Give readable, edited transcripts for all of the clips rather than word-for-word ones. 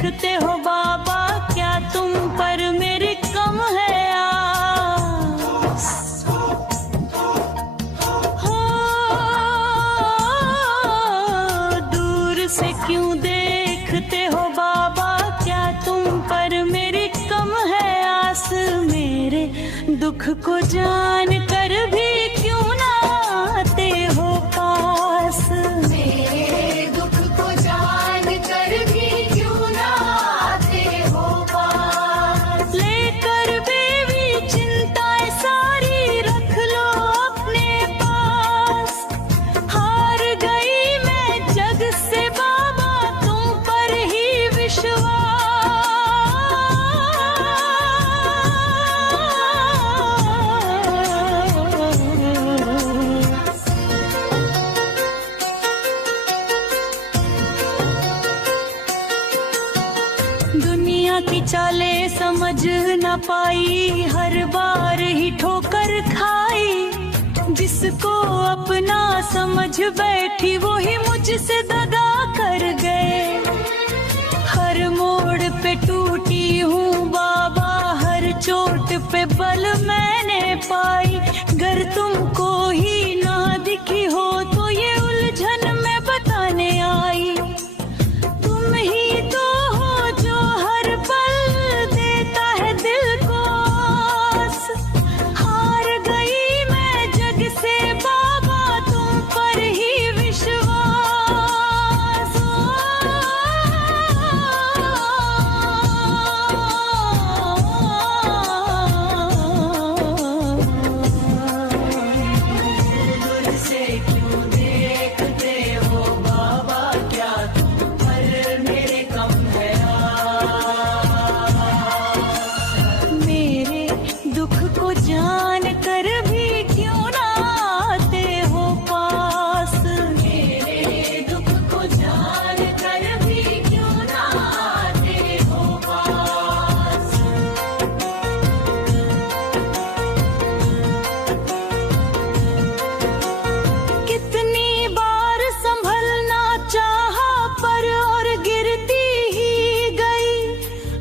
देखते हो बाबा, क्या तुम पर मेरी कम है आस? हो दूर से क्यों देखते हो बाबा, क्या तुम पर मेरी कम है आस? मेरे दुख को जान कर भी क्यों ना आते हो पास? मेरे दुख को जान कर भी क्यों ना आते हो पास? लेकर बेबी चिंताएं सारी रख लो अपने पास। हार गई मैं जग से बाबा, तुम पर ही विश्वास। दुनिया की चालें समझ न पाई, हर बार ही ठोकर खाई। जिसको अपना समझ बैठी वो ही मुझसे दगा कर गए। हर मोड़ पे टूटी हूँ बाबा, हर चोट पे बल मैंने पाई। गर तुमको ही ना दिखी हो तो ये उलझन मैं बताने आई। तुम ही तो हो जो हर पल देता है दिल को आस। हार गई मैं जग से बाबा, तुम पर ही विश्वास। दूर से क्यों देखते हो बाबा, क्या तुम पर मेरे कम है आस? मेरे दुख को जान कर भी क्यों ना आते हो पास? मेरे दुख को जान कर भी क्यों ना आते हो पास? कितनी बार संभलना चाहा पर और गिरती ही गई।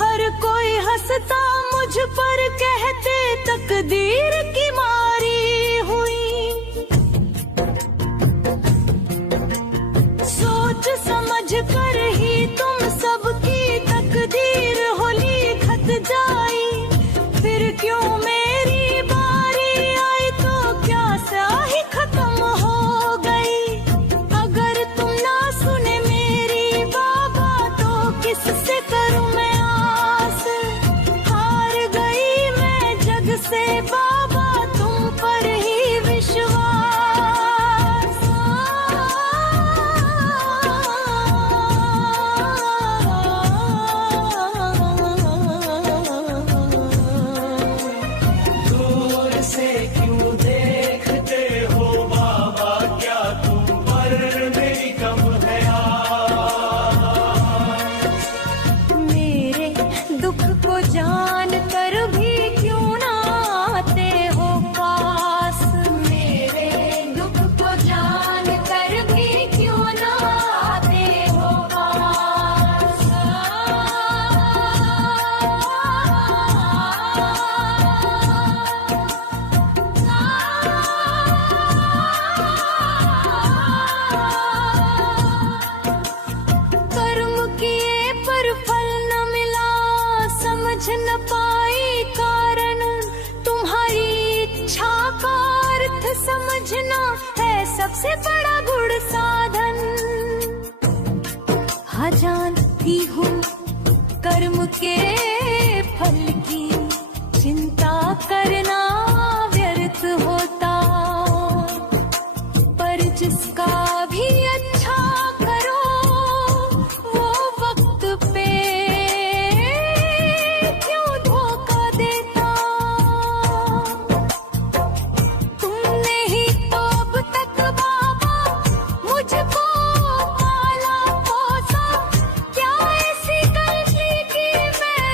हर कोई हंसता मुझ पर, कहते तकदीर की मारी हुई। सोच समझ कर ही तुम सबकी तकदीर हो लिखत जाई। फिर क्यों मेरी बारी आई तो क्या स्याही खत्म हो गई। अगर तुम ना सुने मेरी बाबा तो किससे करूं मैं आस? हार गई मैं जग से बाबा, तुम पर ही विश्वास। दूर से क्यों देखते हो बाबा, क्या तुम पर मेरी कम है आस? मेरे दुख को जान कर भी क्यों ना आते हो पास? मेरे दुख को जान कर भी क्यों ना आते हो पास? कर्म किए पर फल न मिला, समझ न पाई कारण। तुम्हारी इच्छा का अर्थ समझना है सबसे बड़ा गुण साधन। हाँ जानती हूँ कर्म के फल की चिंता करना व्यर्थ होता, पर जिसका भी अच्छा करो वो वक्त पे क्यों धोखा देता। तुमने ही तो अब तक बाबा मुझको पाला पोसा, क्या ऐसी गलती की मैं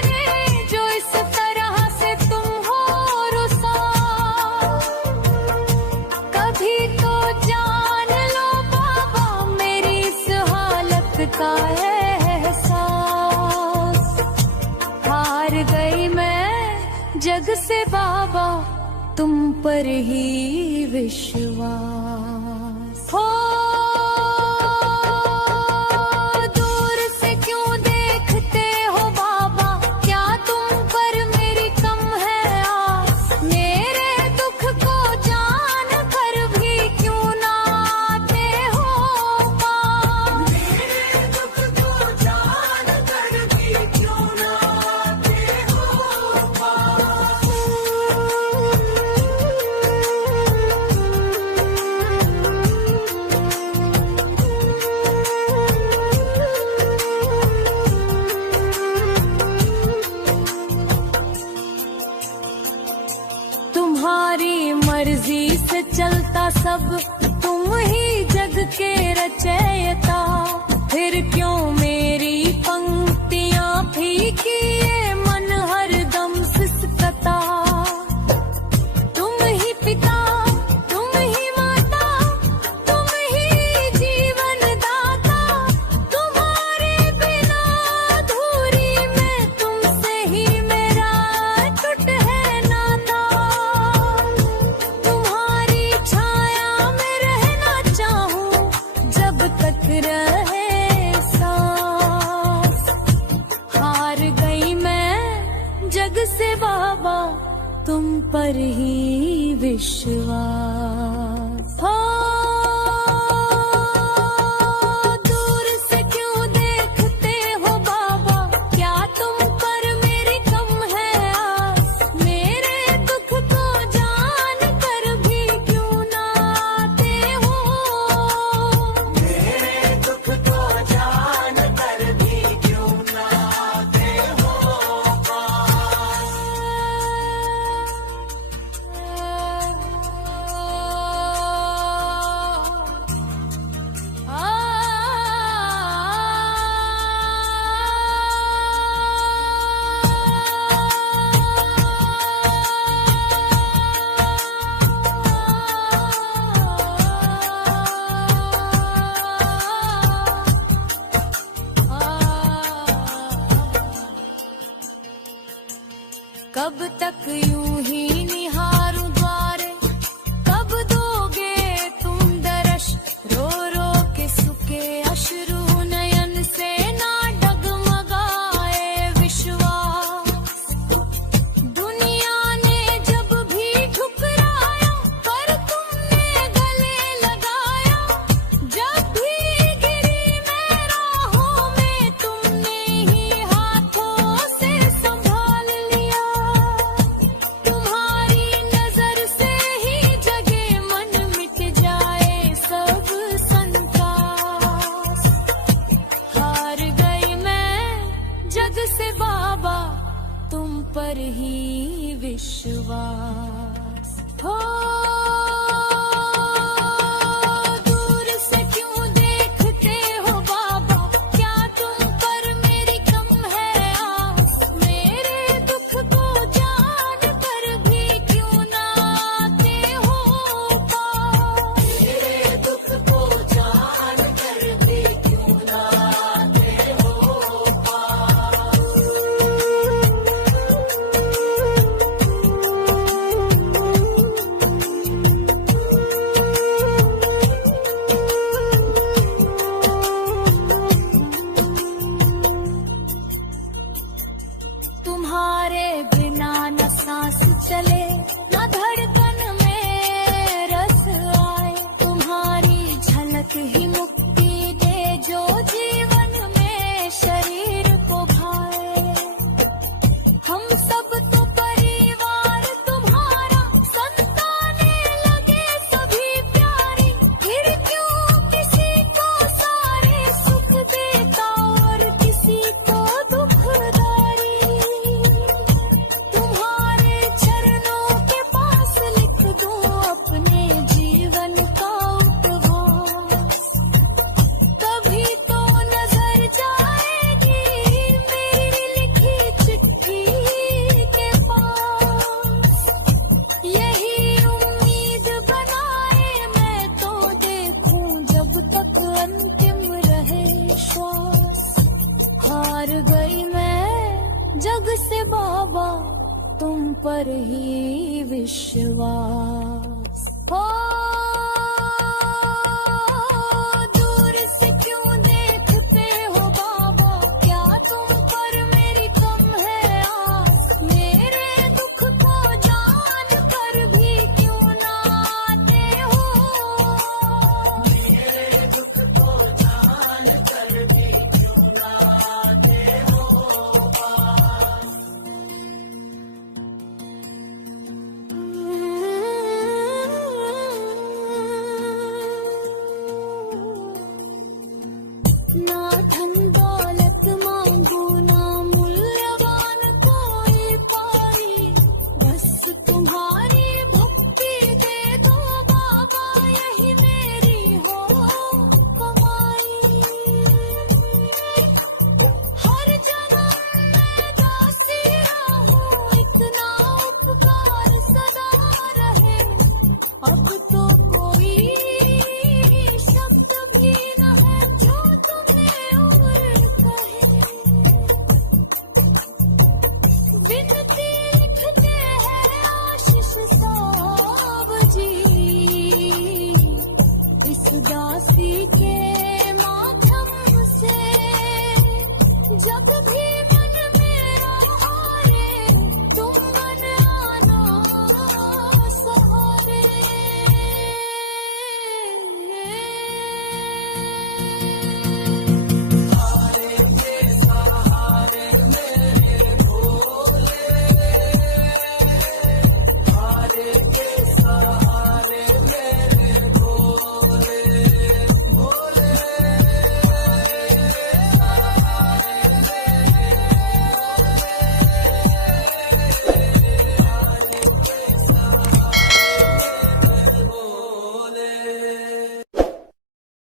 जग से बाबा तुम पर ही विश्वास हो। दूर से क्यों देखते हो बाबा, क्या तुम पर मेरी कम है आस। मेरे दुख को जान कर भी क्यों ना आते हो पास। मेरे दुख को जान कर भी क्यों ना आते हो पास। तुम्हारी मर्जी से चलता सब, तुम ही जग के रचयिता। फिर क्यों मेरी पंक्तियां फीकी, ये मन हरदम सिसकता। तुम ही पिता, तुम ही माता, तुम ही जीवन दाता। तुम्हारे बिना अधूरी मैं, तुमसे ही मेरा टूट है नाता। तुम्हारी छाया में रहना चाहूं जब तक रहे सांस। हार गई मैं जग से बाबा तुम पर ही विश्वास हो। दूर से क्यों देखते हो बाबा, क्या तुम पर मेरी कम है आस। मेरे दुख को जान कर भी क्यों ना आते हो। मेरे दुख को जान कर भी क्यों ना आते हो पास। कब तक यूं ही निहारूं द्वारे, कब दोगे तुम दर्श। रो रो के सूखे अश्रु नयन से ना डगमगाए विश्वास। दुनिया ने जब भी ठुकराया, पर तुमने गले लगाया। जब भी गिरी मैं राहों में, तुमने ही हाथों से संभाल लिया। तुम्हारी नजर से ही जगे मन, मिट जाए सब संतास। हार गई मैं जग से बाबा तुम पर ही विश्वास हो। दूर से क्यों देखते हो बाबा, क्या तुम पर मेरी कम है आस। मेरे दुख को जान कर भी क्यों ना आते हो पास। मेरे दुख को जान कर भी क्यों ना आते हो पास। तुम्हारे बिना न सांस चले, न धड़कन में रस आए। तुम्हारी झलक ही मुक्ति दे, जो जीवन में शरीर को भाए। हम सब तो परिवार तुम्हारा, संताने लगे सभी प्यारी। फिर क्यों किसी को सारे सुख देता और किसी को दुखदारी। तुम्हारे चरणों के पास लिख दूं अपने जीवन का उपवास। तभी तो नजर जाएगी मेरी लिखी चिट्ठी के पास। यही उम्मीद बनाए मैं तो देखूं जब तक अंतिम रहे श्वास। हार गई मैं जग से बाबा तुम पर ही विश्वास हो।